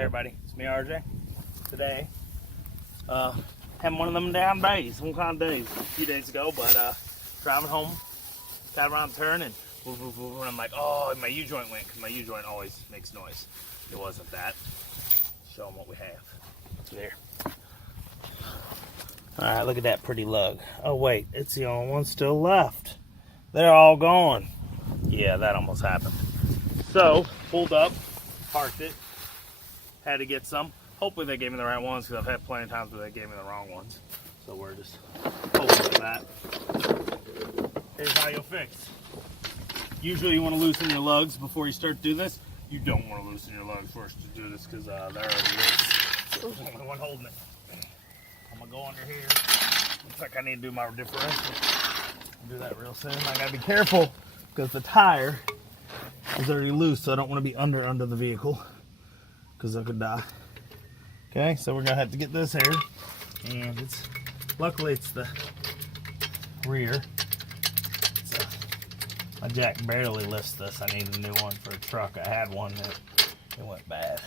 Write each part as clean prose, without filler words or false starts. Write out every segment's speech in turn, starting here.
everybody, it's me RJ. Today, having one of them down days, one kind of days, a few days ago, but driving home, got around the turn and woof, woof, woof, and I'm like, oh, my U-joint went, because my U-joint always makes noise. It wasn't that. Show them what we have. There. Alright, look at that pretty lug. Oh wait, it's the only one still left. They're all gone. Yeah, that almost happened. So, pulled up, parked it, had to get some. Hopefully they gave me the right ones, because I've had plenty of times where they gave me the wrong ones. So we're just hoping for that. Here's how you'll fix. Usually you want to loosen your lugs before you start to do this. You don't want to loosen your lugs first to do this, because they're already loose. There's only one holding it. I'm going to go under here. Looks like I need to do my differential. I'll do that real soon. I got to be careful, because the tire is already loose, so I don't want to be under the vehicle, because I could die. Okay, so we're gonna have to get this here, and luckily it's the rear. My jack barely lifts this. I need a new one for a truck. I had one that it went bad.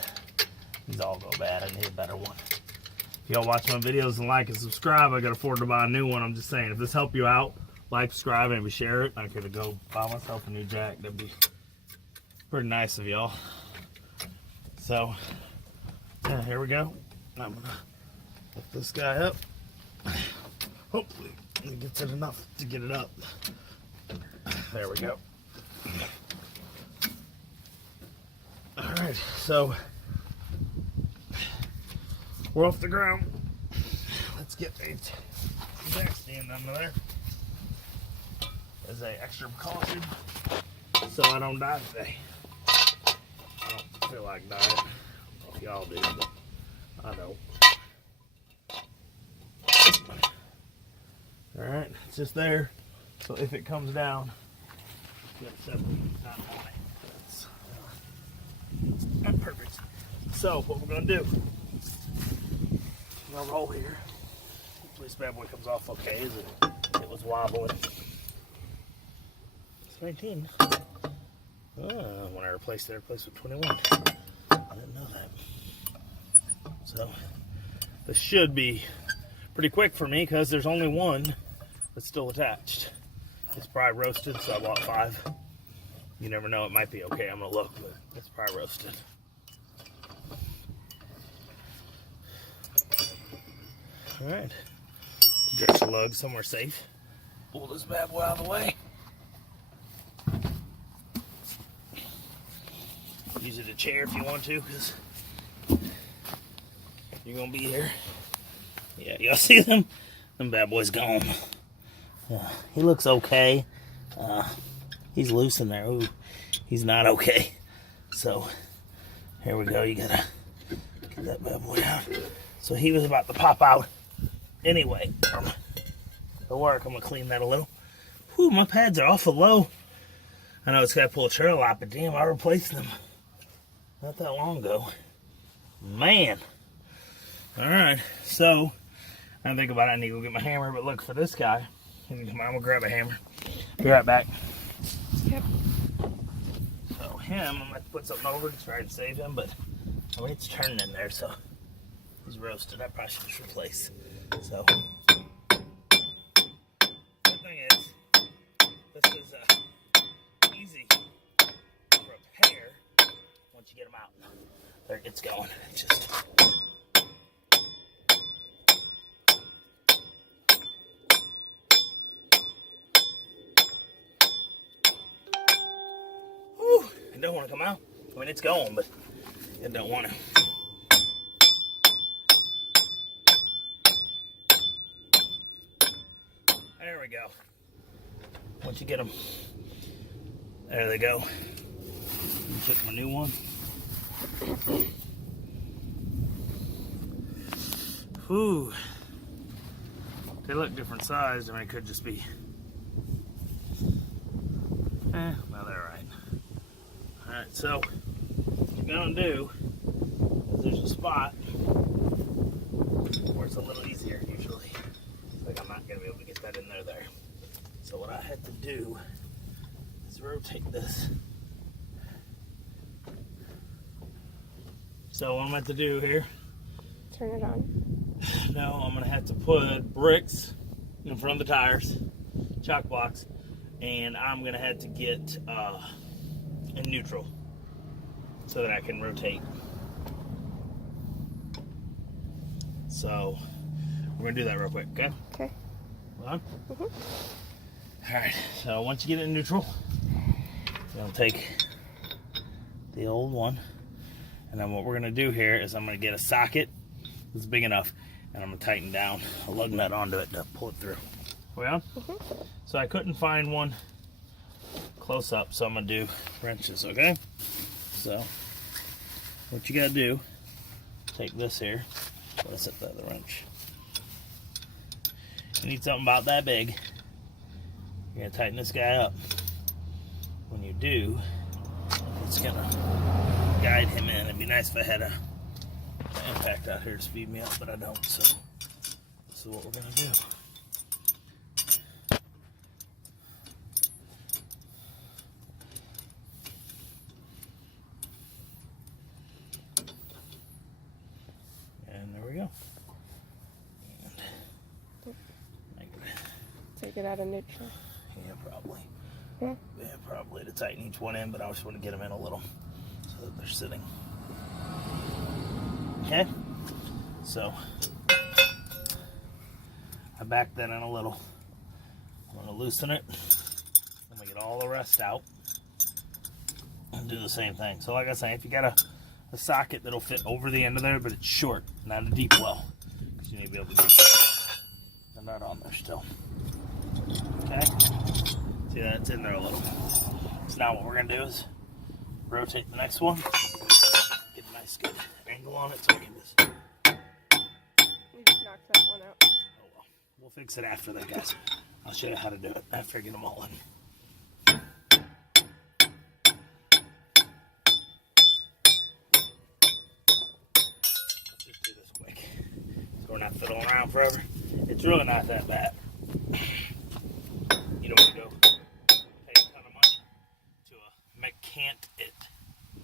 These all go bad. I need a better one. If y'all watch my videos and like and subscribe, I can afford to buy a new one. I'm just saying, if this helped you out, like, subscribe, and maybe share it. I could go buy myself a new jack. That'd be pretty nice of y'all. So, yeah, here we go. I'm gonna lift this guy up. Hopefully, it gets it enough to get it up. There we go. Alright, so we're off the ground. Let's get a jack stand under there as an extra precaution so I don't die today. I don't feel like dying. I don't know if y'all do, but I know. Alright, it's just there. So if it comes down, it's not on it. That's not perfect. So what we're going to do, I'm going to roll here. Hopefully this bad boy comes off okay. It was wobbling. It's 19. When I replaced it, I replaced with 21. I didn't know that. So this should be pretty quick for me, because there's only one that's still attached. It's probably roasted, so I bought 5. You never know, it might be okay. I'm gonna look, but it's probably roasted. Alright. Get your lug somewhere safe. Pull this bad boy out of the way. Use it as a chair if you want to, because you're gonna be here. Yeah, y'all see them? Them bad boys gone. He looks okay. He's loose in there. Ooh, he's not okay. So, here we go. You gotta get that bad boy out. So he was about to pop out anyway from the work. I'm gonna clean that a little. Whew, my pads are awful low. I know it's gotta pull a trail out, but damn, I replaced them not that long ago. Man. Alright, so I think about it. I need to go get my hammer, but look, for this guy, I'm gonna grab a hammer. Be right back. Yep. So him, I'm gonna have to put something over to try to save him, but I mean, it's turning in there, so he's roasted. I probably should just replace. So the thing is, this is easy to repair once you get them out. There, it's going. It's just. It don't want to come out. I mean, it's going, but it don't want to. There we go. Once you get them, there they go. Took my new one. Whew. They look different sized. I mean, it could just be. Well, they're right. Alright, so what you're going to do is there's a spot where it's a little easier usually. It's like I'm not going to be able to get that in there. So what I had to do is rotate this So what I'm going to do here, Turn it on. now I'm going to have to put bricks in front of the tires, chock blocks, and I'm going to have to get in neutral so that I can rotate. So we're going to do that real quick, okay? Okay. Hold on. Mm-hmm. All right, so once you get it in neutral, you're going to take the old one, and then what we're going to do here is I'm going to get a socket that's big enough, and I'm going to tighten down a lug nut onto it to pull it through. We on? Mm-hmm. So I couldn't find one close up, so I'm going to do wrenches, okay? So what you got to do, take this here, let's set the other wrench. You need something about that big. You're going to tighten this guy up. When you do, it's going to guide him in. It'd be nice if I had a impact out here to speed me up, but I don't, so this is what we're going to do. And there we go. And Take it out of neutral. yeah, probably. Yeah. Yeah, probably to tighten each one in, but I just want to get them in a little so that they're sitting. Okay, so I back that in a little. I'm going to loosen it. I'm going to get all the rest out and do the same thing. So like I say, if you got a socket that'll fit over the end of there, but it's short, not a deep well, because you need to be able to get the nut on there still. Okay, see that's in there a little. So now what we're going to do is rotate the next one, get a nice good angle on it so we can just... You just knocked that one out. Oh well, we'll fix it after that, guys. I'll show you how to do it after I get them all in. Let's just do this quick, so we're not fiddling around forever. It's really not that bad. You don't want to go pay a ton of money to a mechanic it.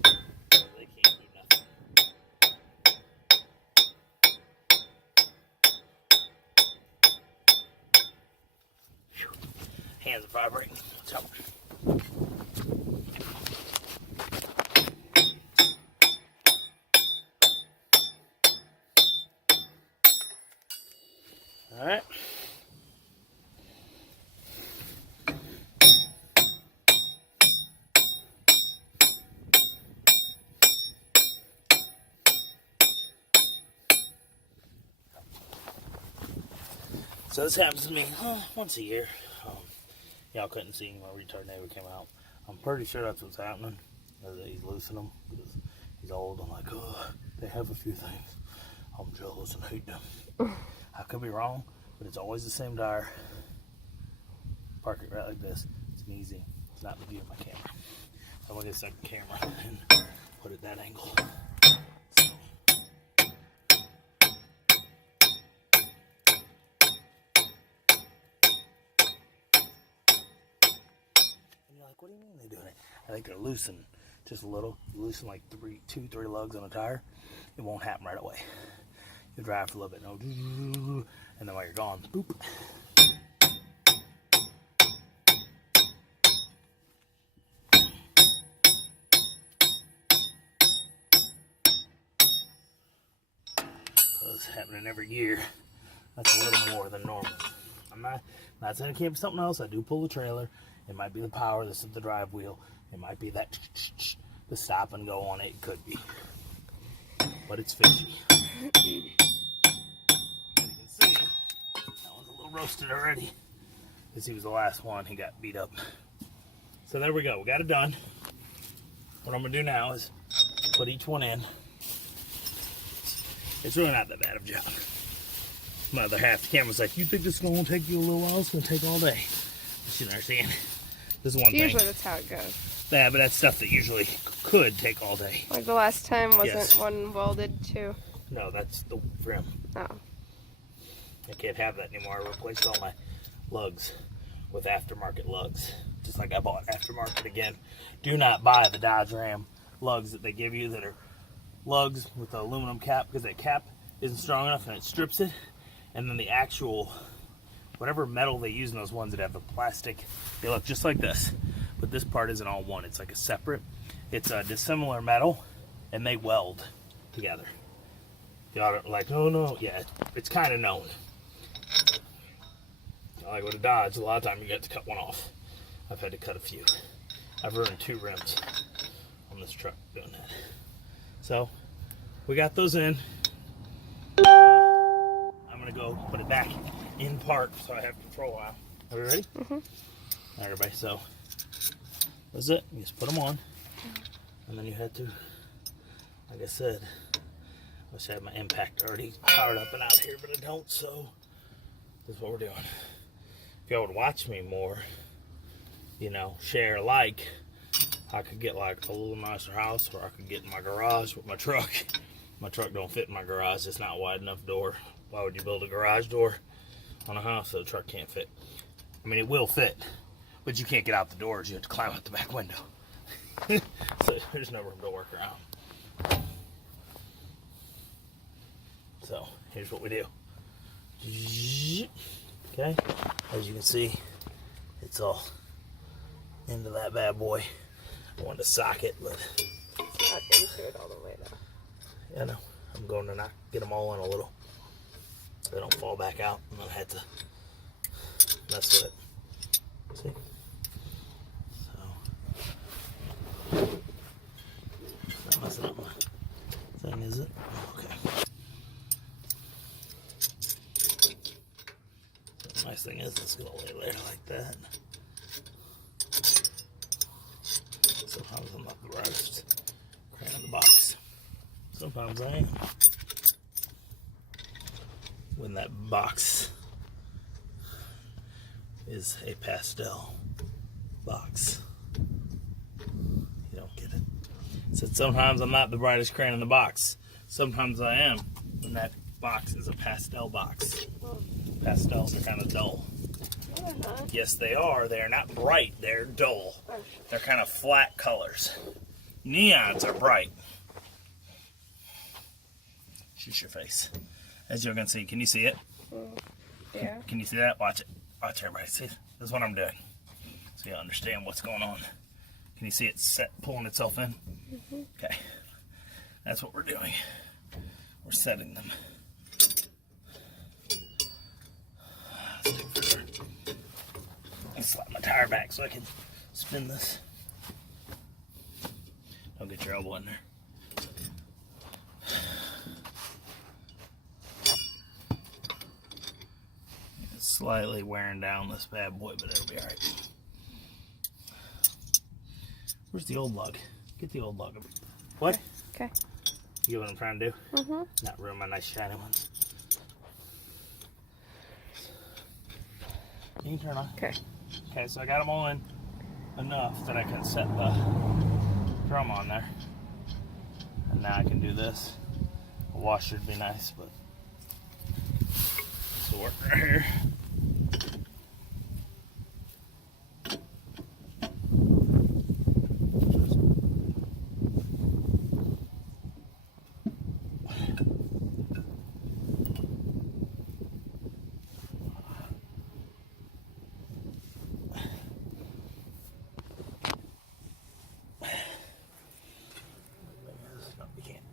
They can't do nothing. Whew. Hands are vibrating. Tell them. All right. So this happens to me once a year. Y'all couldn't see my retard neighbor came out. I'm pretty sure that's what's happening. That he's loosening them because he's old. I'm like, oh, they have a few things. I'm jealous and hate them. I could be wrong, but it's always the same tire. Park it right like this. It's easy. It's not the view of my camera. So I'm gonna get a second camera and put it that angle. So. What do you mean they're doing it? I think they're loosened just a little. You loosen like 2, 3 lugs on a tire, it won't happen right away. You drive for a little bit, and then while you're gone, boop. It's happening every year. That's a little more than normal. I'm not saying it can't be something else. I do pull the trailer. It might be the power that's at the drive wheel. It might be that the stop and go on it. It could be. But it's fishy. As you can see, that one's a little roasted already. Because he was the last one. He got beat up. So there we go. We got it done. What I'm going to do now is put each one in. It's really not that bad of a job. My other half, the camera's like, you think this is going to take you a little while? It's going to take all day. But you understand. This is one thing. Usually that's how it goes. Yeah, but that's stuff that usually could take all day. Like the last time, wasn't Yes. one welded too? No, that's the rim. Oh. I can't have that anymore. I replaced all my lugs with aftermarket lugs. Just like I bought aftermarket again. Do not buy the Dodge Ram lugs that they give you that are lugs with the aluminum cap because that cap isn't strong enough and it strips it. And then the actual, whatever metal they use in those ones that have the plastic, they look just like this. But this part isn't all one. It's like a separate, it's a dissimilar metal and they weld together. Y'all are like, oh no, yeah, it's kind of known. Like with a Dodge, a lot of time you get to cut one off. I've had to cut a few. I've ruined 2 rims on this truck doing that. So we got those in. I'm gonna go put it back in park so I have control now. Are we ready? Mm-hmm. All right, everybody. So that's it. You just put them on, and then you had to, like I said, I wish I had my impact already powered up and out here, but I don't. So this is what we're doing. If y'all would watch me more, you know, share, like, I could get like a little nicer house, or I could get in my garage with my truck. My truck don't fit in my garage. It's not a wide enough door. Why would you build a garage door on a house so the truck can't fit? I mean, it will fit, but you can't get out the doors. You have to climb out the back window. So there's no room to work around. So here's what we do. Okay, as you can see, it's all into that bad boy. I wanted to sock it, but It's not into it all the way though. yeah, no, I'm going to get them all in a little so they don't fall back out, and then I had to mess with it. See? So, not messing up my thing, is it? Okay. So the nice thing is it's gonna lay there like that. Sometimes I'm not the brightest crayon in the box. Sometimes I am. When that box is a pastel box. You don't get it. Said sometimes I'm not the brightest crayon in the box. Sometimes I am. When that box is a pastel box. Pastels are kind of dull. No, they're not. Yes, they are. They're not bright. They're dull. They're kind of flat colors. Neons are bright. Shush your face. As you're going to see, can you see it? Yeah. Can you see that? Watch it. Watch everybody. See? This is what I'm doing. So you understand what's going on. Can you see it pulling itself in? Mm-hmm. Okay. That's what we're doing. We're setting them. I slap my tire back so I can spin this. Don't get your elbow in there. It's slightly wearing down this bad boy, but it'll be alright. Where's the old lug? Get the old lug. What? Okay. You get what I'm trying to do? Mm-hmm. Not ruin my nice shiny ones. Can you turn on? Okay. Okay, so I got them all in enough that I can set the drum on there. And now I can do this. A washer would be nice, but this will work right here. No, you can't.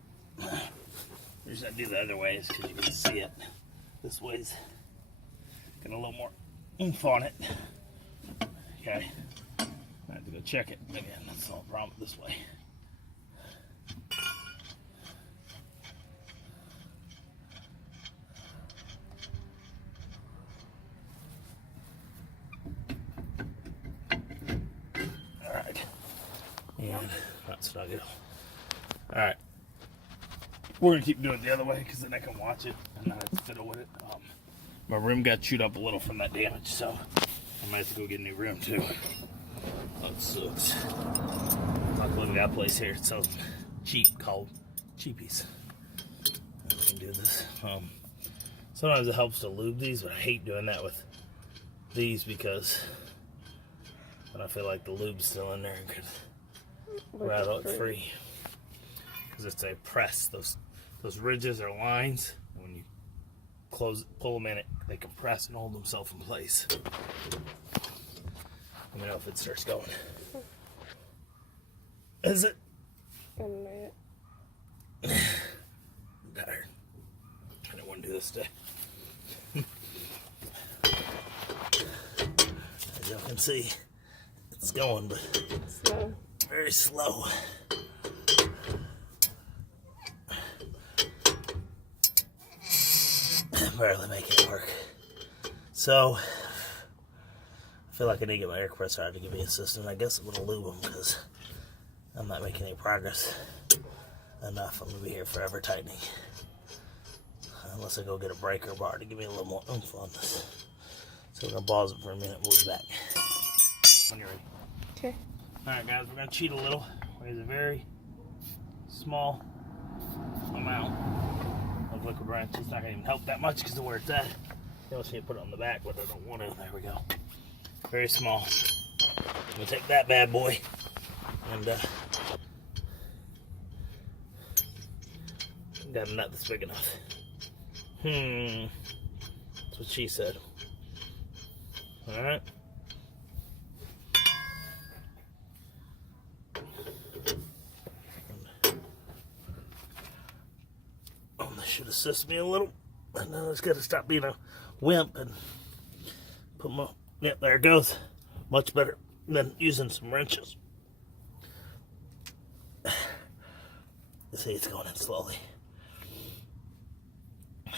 The reason I do the other way is because you can see it. This way's got a little more oomph on it. Okay. I have to go check it again. That's all the problem with this way. Alright. And that's not good. Alright. We're going to keep doing it the other way because then I can watch it and not have to fiddle with it. My rim got chewed up a little from that damage, so I might have to go get a new rim too. That sucks. Luckily we got a place here that sells cheap called Cheapies. And we can do this. Sometimes it helps to lube these, but I hate doing that with these because then I feel like the lube's still in there and could rattle it free. because it's a press. Those ridges are lines, and when you pull them in it, they compress and hold themselves in place. Let me know if it starts going. Is it? I don't know yet. I'm tired. I didn't want to do this today. As you can see, it's going, but So, very slow. Barely making it work. So, I feel like I need to get my air compressor out to give me a system. I guess I'm going to lube them because I'm not making any progress enough. I'm going to be here forever tightening. Unless I go get a breaker bar to give me a little more oomph on this. So we're going to pause it for a minute. We'll be back. When you're ready. okay. Alright guys, we're going to cheat a little. There's a very small amount of liquid wrench. It's not going to even help that much because of where it's at. You also need to put it on the back, but I don't want to. There we go. Very small. I'm going to take that bad boy and got a nut that's big enough. That's what she said. Alright. This should assist me a little. And now I just got to stop being a wimp and put my. Yep, there it goes. Much better than using some wrenches. You see, it's going in slowly. I'm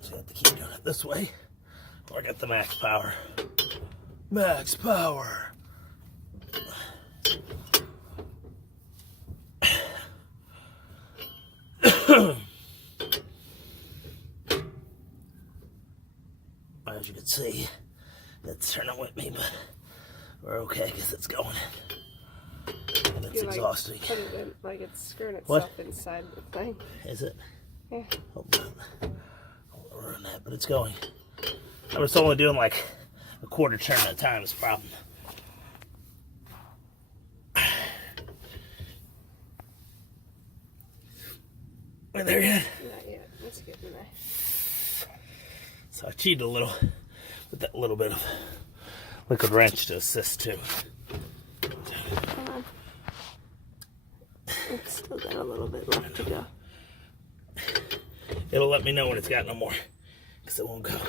just going to have to keep doing it this way. Or I got the max power. Max power. As you can see, it's turning with me, but we're okay because it's going. And it's exhausting. Put it in, like it's screwing itself inside the thing. Is it? Yeah. Hope not. I won't ruin that, but it's going. I was only doing like a quarter turn at a time is the problem. Are there yet? Not yet. Let's get in there. So I cheated a little with that little bit of liquid wrench to assist too. Come on. It's still got a little bit left to go. It'll let me know when it's got no more, because it won't go.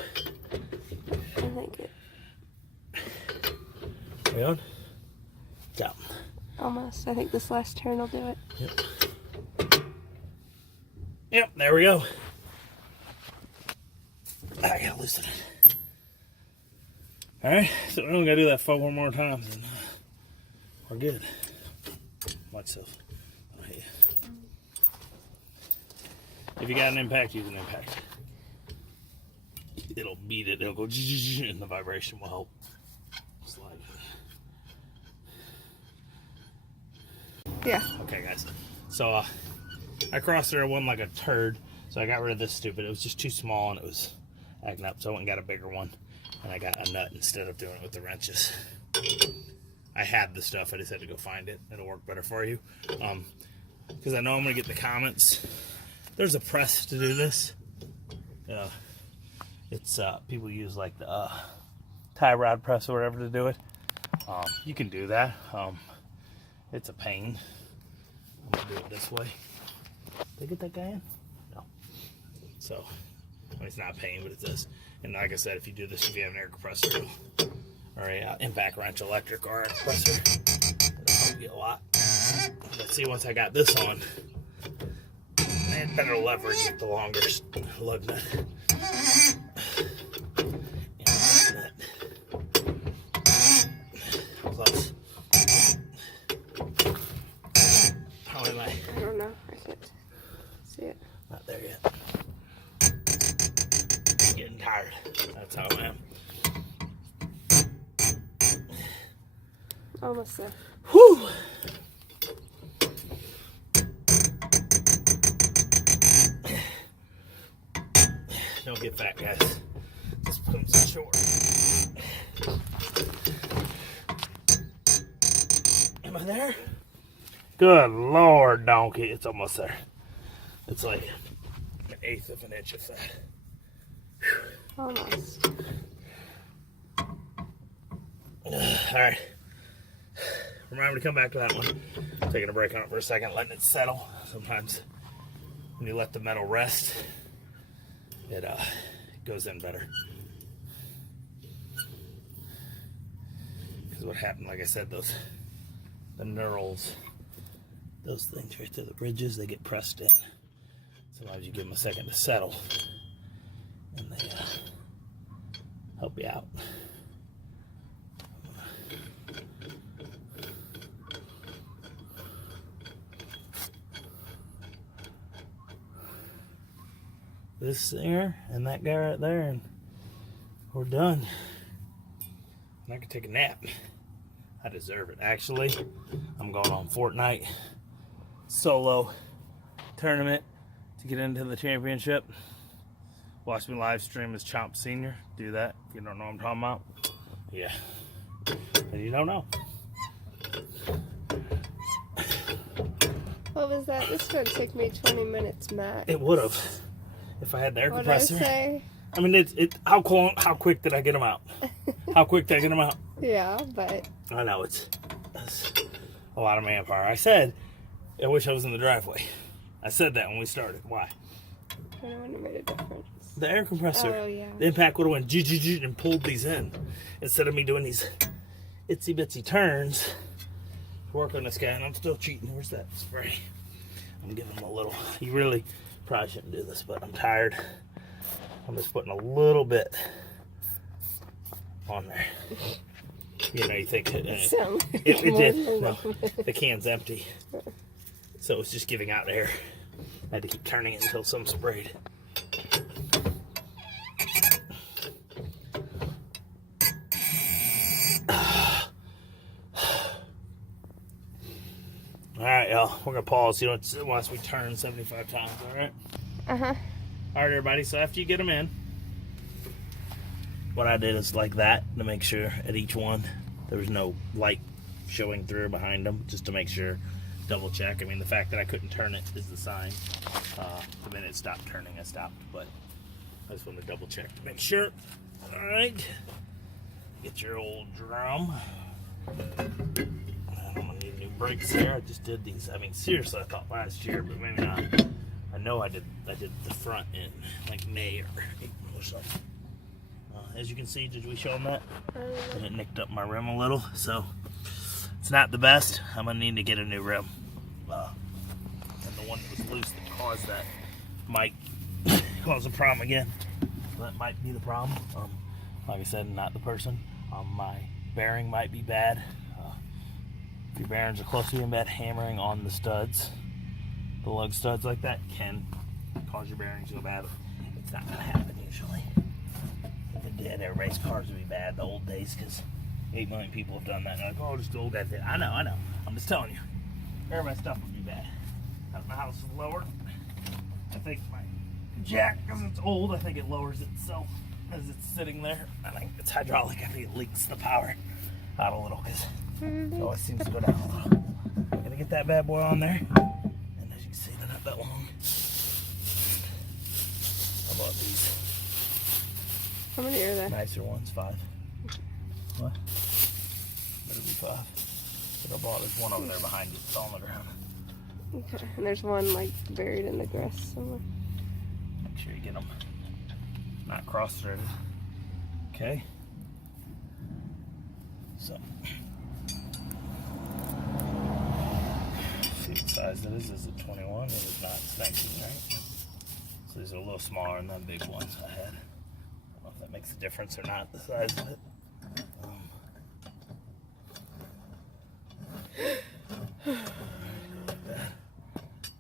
I think it. We on? Go. Almost. I think this last turn will do it. Yep. Yep, there we go. I gotta loosen it. Alright, so we only gotta do that 4 more times and we're good. Watch this. Oh, yeah. If you got an impact, use an impact. It'll beat it, it'll go and the vibration will help slide. Yeah. Okay guys, so I crossed there one like a turd, so I got rid of this stupid. It was just too small and it was acting up, so I went and got a bigger one, and I got a nut instead of doing it with the wrenches. I had the stuff, I just had to go find it. It'll work better for you, because I know I'm gonna get the comments. There's a press to do this. It's people use like the tie rod press or whatever to do it. You can do that. It's a pain. I'm gonna do it this way. Did I get that guy in? No. So, I mean, it's not a pain, but it's this. And like I said, if you do this, if you have an air compressor or a impact wrench, electric or air compressor, it'll help you a lot. Let's see, once I got this on, I had better leverage with the longer lug nut. Close. How am I? I don't know. I can't see it. Not there yet. Getting tired. That's how I am. Almost there. Whew! Don't get fat, guys. This comes short. Am I there? Good Lord, donkey. It's almost there. It's like an eighth of an inch of that. Almost. Alright. Remember to come back to that one. Taking a break on it for a second, letting it settle. Sometimes when you let the metal rest, it goes in better. Because what happened, like I said, the knurls, those things right there, the bridges, they get pressed in. Sometimes you give them a second to settle, and they help you out. This there and that guy right there, and we're done. And I could take a nap. I deserve it. Actually, I'm going on Fortnite solo tournament to get into the championship. Watch me live stream as Chomp Senior. Do that if you don't know what I'm talking about. Yeah. And you don't know. What was that? This would take me 20 minutes max. It would have. If I had the air What did I compressor. say? I mean, how quick did I get them out? How quick did I get them out? Yeah, but I know, it's a lot of manpower. I said, I wish I was in the driveway. I said that when we started. Why? I don't have made a difference. The air compressor. Oh, yeah. The impact would have went and pulled these in. Instead of me doing these itsy bitsy turns to work on this guy, and I'm still cheating. Where's that spray? I'm giving him a little. You really probably shouldn't do this, but I'm tired. I'm just putting a little bit on there. You know, you think it did. No, the can's empty. So it's just giving out air. I had to keep turning it until some sprayed. Alright, y'all. We're going to pause. You know, once we turn 75 times, alright? Uh-huh. Alright, everybody. So after you get them in, what I did is like that to make sure at each one there was no light showing through behind them, just to make sure, double check. I mean, the fact that I couldn't turn it is the sign. The minute it stopped turning, I stopped, but I just want to double check to make sure. Alright, get your old drum. I'm gonna need new brakes here. I just did these. I mean, seriously, I thought last year, but maybe not. I know I did the front in like May or April or something. As you can see, did we show them that? And it nicked up my rim a little, so it's not the best. I'm gonna need to get a new rim. And the one that was loose that caused that might cause a problem again. So that might be the problem. Like I said, not the person. My bearing might be bad. If your bearings are close to being bad, hammering on the studs, the lug studs like that, can cause your bearings to go bad. It's not gonna happen usually. If it did, everybody's cars would be bad the old days, because 8 million people have done that. And they're like, oh, just the old guy did. I know. I'm just telling you. Everybody's stuff would be bad. I don't know how this is lowered. I think my jack, because it's old, I think it lowers itself as it's sitting there. I think it's hydraulic. I think it leaks the power out a little, because it always seems to go down a little. Gonna get that bad boy on there. And as you can see, they're not that long. I bought these. How many are there? Nicer ones, 5. What? Better be 5. But I bought this one over there behind you. It's all on the ground. Okay, and there's one like buried in the grass somewhere. Make sure you get them not cross-threaded. Okay. So, see what size it is. Is it 21? It is not. It's 19, right? So these are a little smaller than the big ones I had. I don't know if that makes a difference or not, the size of it.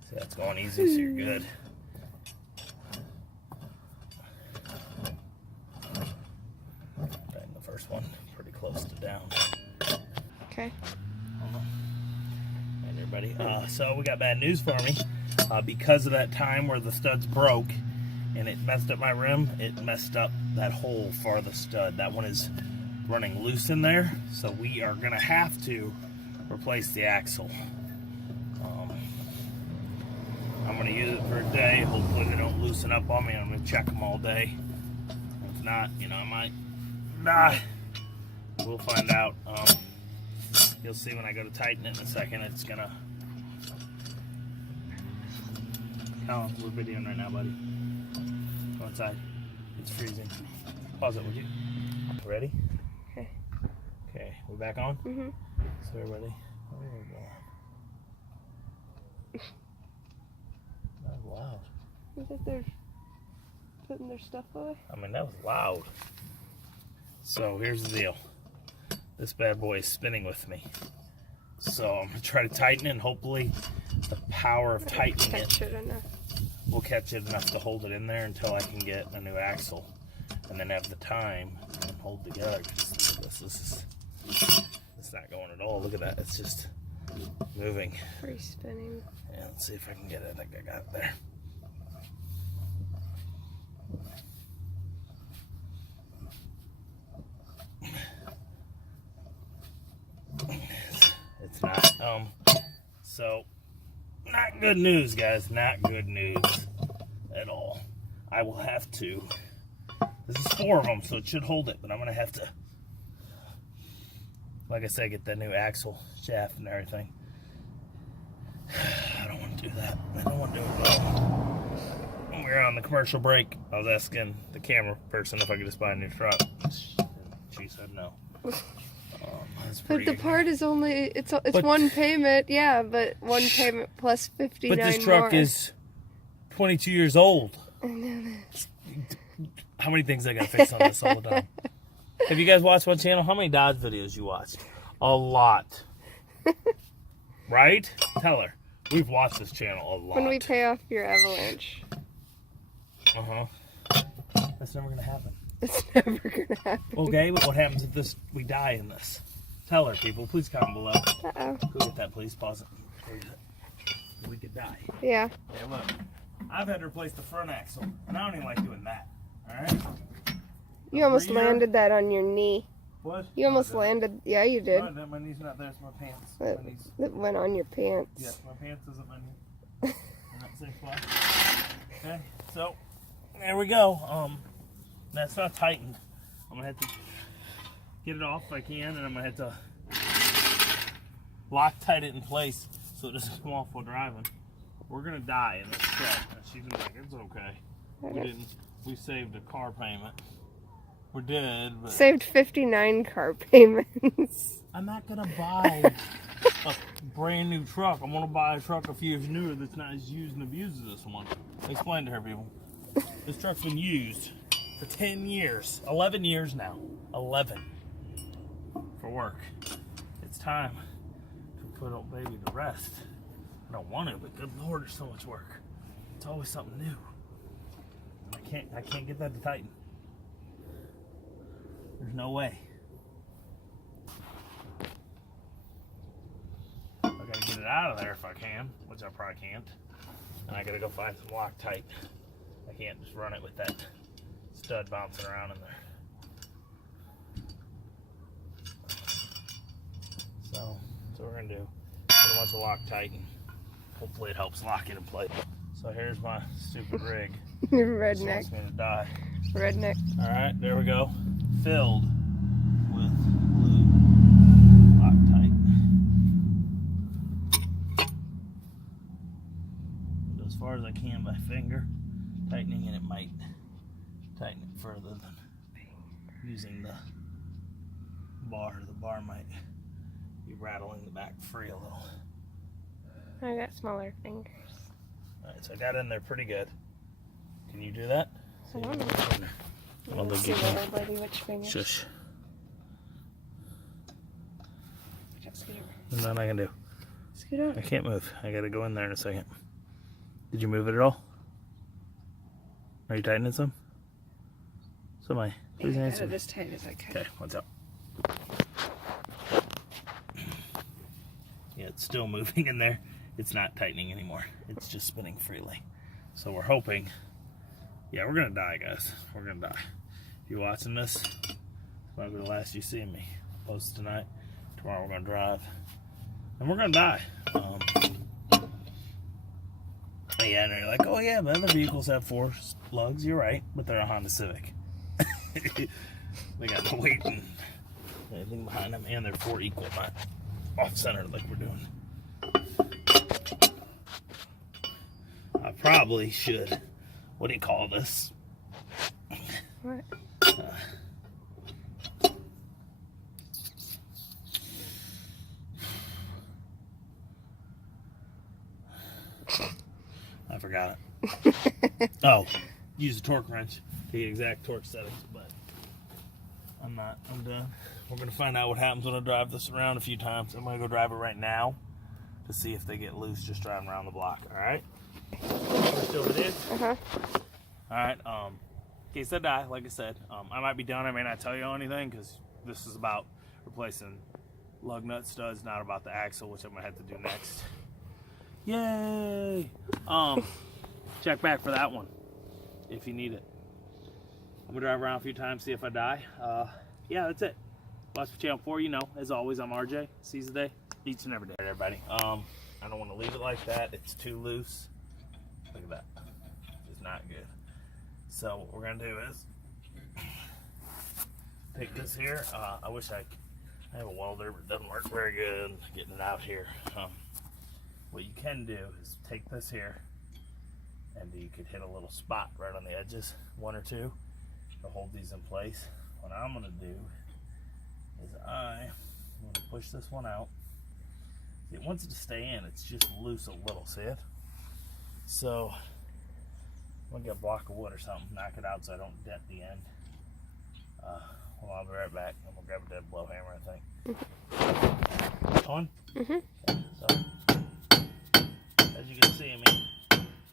See, that's going easy, so you're good. Bang the first one pretty close to down. Okay. And everybody, so we got bad news for me. Because of that time where the studs broke and it messed up my rim, it messed up that hole for the stud. That one is running loose in there, so we are gonna have to replace the axle. I'm gonna use it for a day. Hopefully they don't loosen up on me. I'm gonna check them all day. If not, you know, I might die. We'll find out. You'll see when I go to tighten it in a second. It's gonna. Oh, we're videoing right now, buddy. Go inside. It's freezing. Pause it, would you? Ready? Okay. Okay, we back on? Mhm. So everybody, where are we going? That was loud. Is that they're putting their stuff away? I mean, that was loud. So here's the deal. This bad boy is spinning with me. So I'm gonna try to tighten it, and hopefully the power of tightening Catch it enough. will catch it enough to hold it in there until I can get a new axle, and then have the time and hold together. 'Cause it's not going at all. Look at that. It's just moving. Free spinning. Yeah, let's see if I can get it. I think I got it there. It's not. So, not good news, guys. Not good news at all. I will have to. This is 4 of them, so it should hold it, but I'm going to have to, like I said, get that new axle shaft and everything. I don't want to do that. I don't want to do it well. When we were on the commercial break, I was asking the camera person if I could just buy a new truck. She said no. That's But pretty the part is only it's one payment, yeah, but one payment plus 59 But this truck more. is 22 years old. How many things I gotta fix on this all the time? Have you guys watched my channel? How many Dodge videos you watch? A lot. Right? Tell her. We've watched this channel a lot. When we pay off your Avalanche. That's never gonna happen. It's never gonna happen. Okay, but what happens if we die in this? Tell her, people. Please comment below. Uh-oh. Go get that, please. Pause it. We could die. Yeah. Yeah, look. I've had to replace the front axle, and I don't even like doing that. Alright? You almost Rear- landed that on your knee. What? You almost landed. Yeah, you did. No, my knee's not there. It's my pants. That, My knees. that went on your pants. Yes, my pants isn't my knee. In that same spot. Okay, so there we go. That's not tightened. I'm gonna have to get it off if I can, and I'm gonna have to Loctite it in place so it doesn't come off while driving. We're gonna die in this truck. And she's gonna be like, it's okay. We saved a car payment. We did, but Saved 59 car payments. I'm not gonna buy a brand new truck. I'm gonna buy a truck a few years newer that's not as used and abused as this one. Explain to her, people. This truck's been used for 10 years. 11 years now. 11. For work. It's time to put old baby to rest. I don't want to, but good Lord, there's so much work. It's always something new. I can't get that to tighten. There's no way. I gotta get it out of there if I can, which I probably can't. And I gotta go find some Loctite. I can't just run it with that stud bouncing around in there. So, that's what we're gonna do. Put a bunch of Loctite and hopefully it helps lock it in place. So here's my stupid rig. Redneck. It's gonna die. Redneck. Alright, there we go. Filled with blue Loctite. Go as far as I can by finger, tightening, and it might tighten it further than using the bar. The bar might be rattling the back free a little. I got smaller fingers. Alright, so I got in there pretty good. Can you do that? I don't know. Well, Let's see, little lady, which fingers? Shush. Scoot over. There's nothing I can do. Scoot over. I can't move. I gotta go in there in a second. Did you move it at all? Are you tightening some? Somebody, please I got answer it me. as tight as I can. Okay, what's up? Yeah, it's still moving in there. It's not tightening anymore. It's just spinning freely. So we're hoping, yeah, we're gonna die, guys. We're gonna die. If you're watching this, it's might be the last you see me. Post tonight. Tomorrow we're gonna drive. And we're gonna die. Yeah, and you're like, oh yeah, the other vehicles have 4 lugs. You're right, but they're a Honda Civic. They got no weight and anything behind them, and they're 4 equal, not off-center like we're doing. I probably should, what do you call this? What? I forgot it. Oh, use a torque wrench to get exact torque settings, but I'm not. I'm done. We're going to find out what happens when I drive this around a few times. I'm going to go drive it right now to see if they get loose just driving around the block. All right? First over there. Uh-huh. All right. In case I die, like I said, I might be done. I may not tell you anything because this is about replacing lug nut studs, not about the axle, which I'm going to have to do next. Yay! Check back for that one if you need it. I'm gonna drive around a few times, see if I die. Yeah, that's it. Watch for channel 4. You know, as always, I'm RJ. Seize the day, each and every day, everybody. I don't want to leave it like that. It's too loose. Look at that. It's not good. So what we're gonna do is take this here. I wish I have a welder, but it doesn't work very good getting it out here. What you can do is take this here, and you could hit a little spot right on the edges, 1 or 2, to hold these in place. What I'm going to do is I'm going to push this one out. See, it wants it to stay in, it's just loose a little, see it? So I'm going to get a block of wood or something, knock it out so I don't dent the end. Well, I'll be right back. I'm going to grab a dead blow hammer, I think. On? Mm-hmm. So, as you can see, I mean,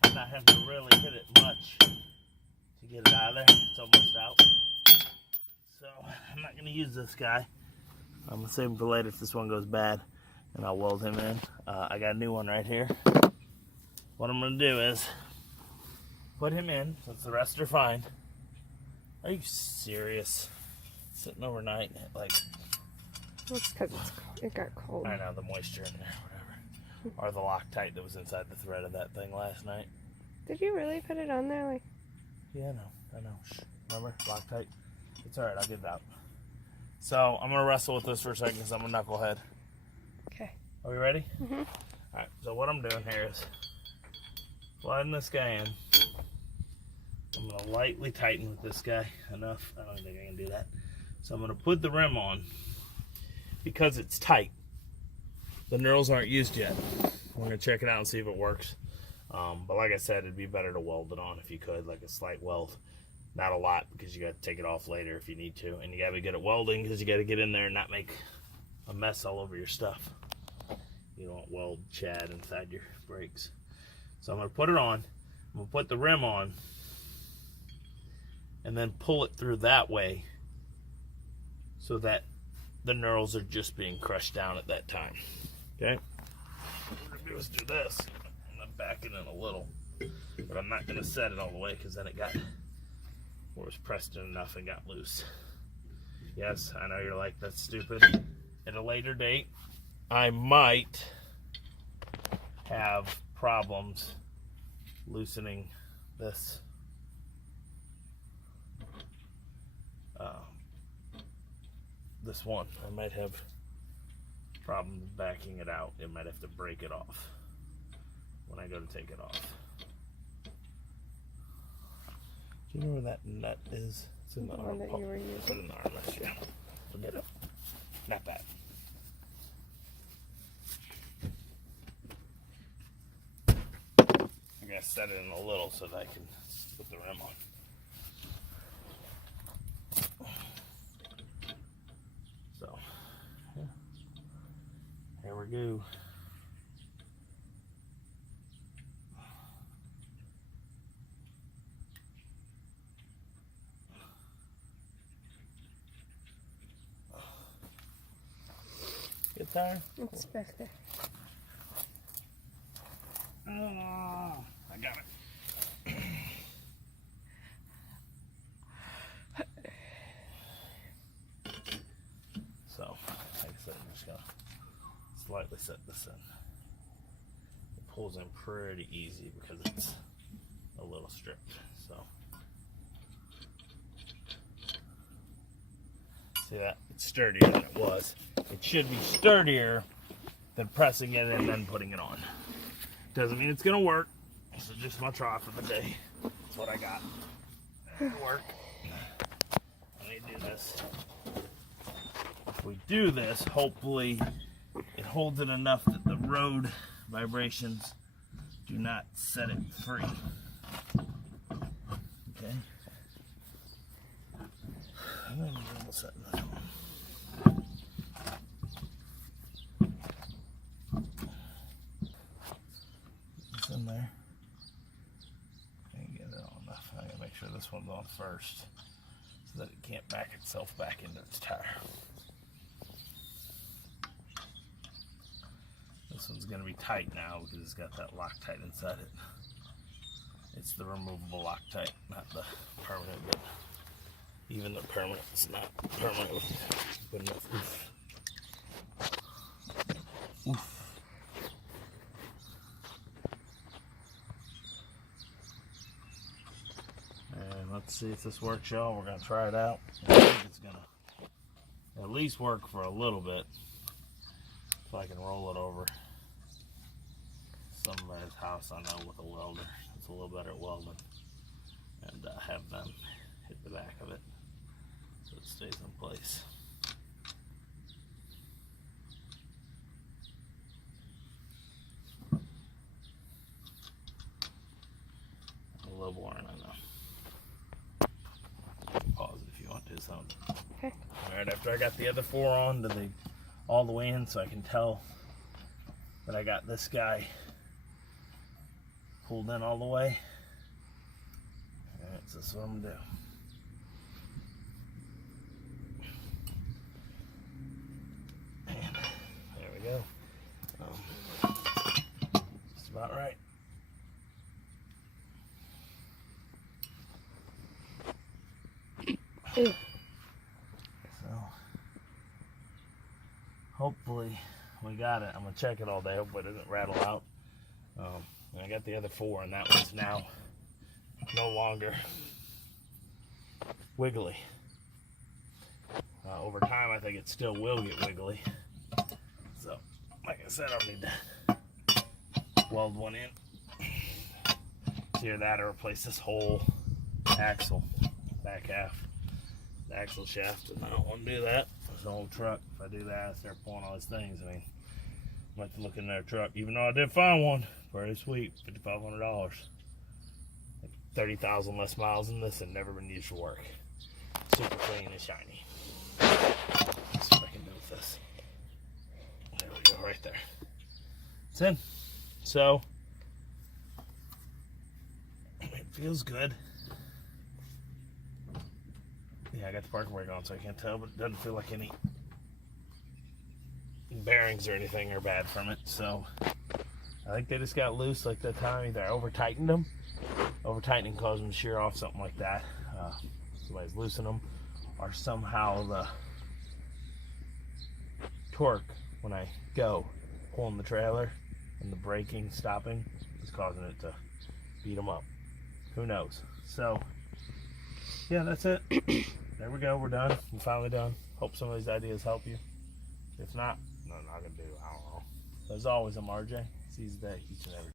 I'm not having to really hit it much to get it out of there. It's almost out. So I'm not going to use this guy. I'm going to save him for later if this one goes bad, and I'll weld him in. I got a new one right here. What I'm going to do is put him in since the rest are fine. Are you serious? Sitting overnight, like... It's because it got cold. I know, the moisture in there, whatever. Or the Loctite that was inside the thread of that thing last night. Did you really put it on there? Like? Yeah, I know. Shh. Remember? Loctite? It's alright, I'll get it out. So, I'm going to wrestle with this for a second because I'm a knucklehead. Okay. Are we ready? Mm-hmm. Alright, so what I'm doing here is sliding this guy in. I'm going to lightly tighten with this guy. Enough. I don't think I can do that. So I'm going to put the rim on. Because it's tight, the knurls aren't used yet. We're going to check it out and see if it works. But like I said, it'd be better to weld it on if you could, like a slight weld. Not a lot, because you got to take it off later if you need to. And you got to be good at welding, because you got to get in there and not make a mess all over your stuff. You don't want weld Chad inside your brakes. So I'm going to put it on. I'm going to put the rim on. And then pull it through that way, so that the knurls are just being crushed down at that time. Okay? What we're going to do is do this. I'm going to back it in a little. But I'm not going to set it all the way because then it was pressed in enough and got loose. Yes, I know you're like, that's stupid. At a later date, I might have problems loosening this this one. I might have problems backing it out. It might have to break it off when I go to take it off. Do you know where that nut is? It's in the one that you were using. Put it in the armrest, yeah. Forget it. Not that. I'm gonna set it in a little so that I can put the rim on. So, yeah. Here we go. Get there? It's back there. I got it. So, like I said, I'm just gonna slightly set this in. pulls in pretty easy because it's a little stripped. So see that? It's sturdier than it was. It should be sturdier than pressing it and then putting it on. Doesn't mean it's gonna work. This is just my try for the day. That's what I got. That'll work. Let me do this. If we do this, hopefully it holds it enough that the road vibrations do not set it free. Okay. And then we're almost setting this on. It's in there. Can't get it on enough. I gotta make sure this one's on first so that it can't back itself back into its tire. This one's gonna be tight now because it's got that Loctite inside it. It's the removable Loctite, not the permanent, but even the permanent is not permanent with good enough oof. Oof. And let's see if this works, y'all. We're gonna try it out. I think it's gonna at least work for a little bit. So I can roll it over somebody's house I know with a welder. It's a little better at welding, and have them hit the back of it so it stays in place. A little boring, I know. You can pause it if you want to. Something. Okay. All right. After I got the other four on, do they all the way in so I can tell that I got this guy pulled in all the way. Alright, so that's what I'm gonna do. And there we go. Just about right. Ew. So hopefully we got it. I'm gonna check it all day. Hopefully it doesn't rattle out. And I got the other four, and that one's now no longer wiggly. Over time, I think it still will get wiggly. So, like I said, I'll need to weld one in. Either that or replace this whole axle, back half, the axle shaft, and I don't want to do that. It's an old truck. If I do that, I start pulling all these things. I mean, I'm like to look in their truck, even though I did find one. Pretty sweet, $5,500. Like 30,000 less miles than this and never been used for work. Super clean and shiny. Let's see what I can do with this. There we go, right there. It's in. So, it feels good. Yeah, I got the parking brake on, so I can't tell, but it doesn't feel like any bearings or anything are bad from it. So, I think they just got loose like that time. Either I over-tightened them. Over-tightening caused them to shear off, something like that. Somebody's loosened them. Or somehow the torque, when I go pulling the trailer and the braking, stopping, is causing it to beat them up. Who knows? So, yeah, that's it. There we go. We're done. We're finally done. Hope some of these ideas help you. If not, no, I'm not going to do. I don't know. As always, I'm RJ. Seize the day each and every day.